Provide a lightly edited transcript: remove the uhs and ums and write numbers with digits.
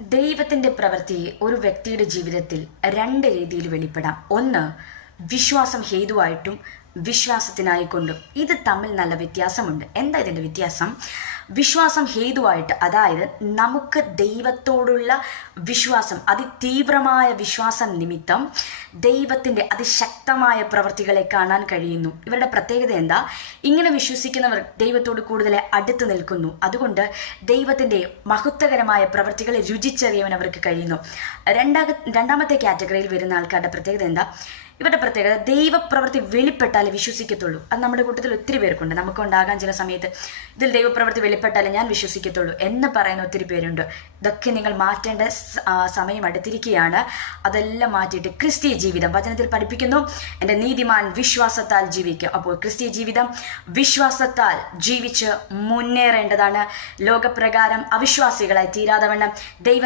ദൈവത്തിൻ്റെ പ്രവൃത്തി ഒരു വ്യക്തിയുടെ ജീവിതത്തിൽ രണ്ട് രീതിയിൽ വെളിപ്പെടാം. ഒന്ന്, വിശ്വാസം ഹേതുവായിട്ടും വിശ്വാസത്തിനായിക്കൊണ്ടും. ഇത് തമ്മിൽ നല്ല വ്യത്യാസമുണ്ട്. എന്താ ഇതിൻ്റെ വ്യത്യാസം? വിശ്വാസം ഹേതുവായിട്ട്, അതായത് നമുക്ക് ദൈവത്തോടുള്ള വിശ്വാസം, അതിതീവ്രമായ വിശ്വാസം നിമിത്തം ദൈവത്തിൻ്റെ അതിശക്തമായ പ്രവൃത്തികളെ കാണാൻ കഴിയുന്നു. ഇവരുടെ പ്രത്യേകത എന്താ? ഇങ്ങനെ വിശ്വസിക്കുന്നവർ ദൈവത്തോട് കൂടുതൽ അടുത്ത് നിൽക്കുന്നു. അതുകൊണ്ട് ദൈവത്തിൻ്റെ മഹത്വകരമായ പ്രവൃത്തികളെ രുചിച്ചറിയാൻ അവർക്ക് കഴിയുന്നു. രണ്ടാമത്തെ കാറ്റഗറിയിൽ വരുന്ന ആൾക്കാരുടെ പ്രത്യേകത എന്താ? ഇവരുടെ പ്രത്യേകത, ദൈവപ്രവൃത്തി വെളിപ്പെട്ടാലേ വിശ്വസിക്കത്തുള്ളൂ. അത് നമ്മുടെ കൂട്ടത്തിൽ ഒത്തിരി പേർക്കുണ്ട്. നമുക്കുണ്ടാകാൻ ചില സമയത്ത് ഇതിൽ ദൈവപ്രവൃത്തി വെളിപ്പെട്ടാലേ ഞാൻ വിശ്വസിക്കത്തുള്ളൂ എന്ന് പറയുന്ന ഒത്തിരി പേരുണ്ട്. ഇതൊക്കെ നിങ്ങൾ മാറ്റേണ്ട സമയം അടുത്തിരിക്കുകയാണ്. അതെല്ലാം മാറ്റിയിട്ട് ക്രിസ്തീയ ജീവിതം, വചനത്തിൽ പഠിപ്പിക്കുന്നു, എൻ്റെ നീതിമാൻ വിശ്വാസത്താൽ ജീവിക്കും. അപ്പോൾ ക്രിസ്തീയ ജീവിതം വിശ്വാസത്താൽ ജീവിച്ച് മുന്നേറേണ്ടതാണ്. ലോകപ്രകാരം അവിശ്വാസികളായി തീരാതെ വണ്ണം ദൈവ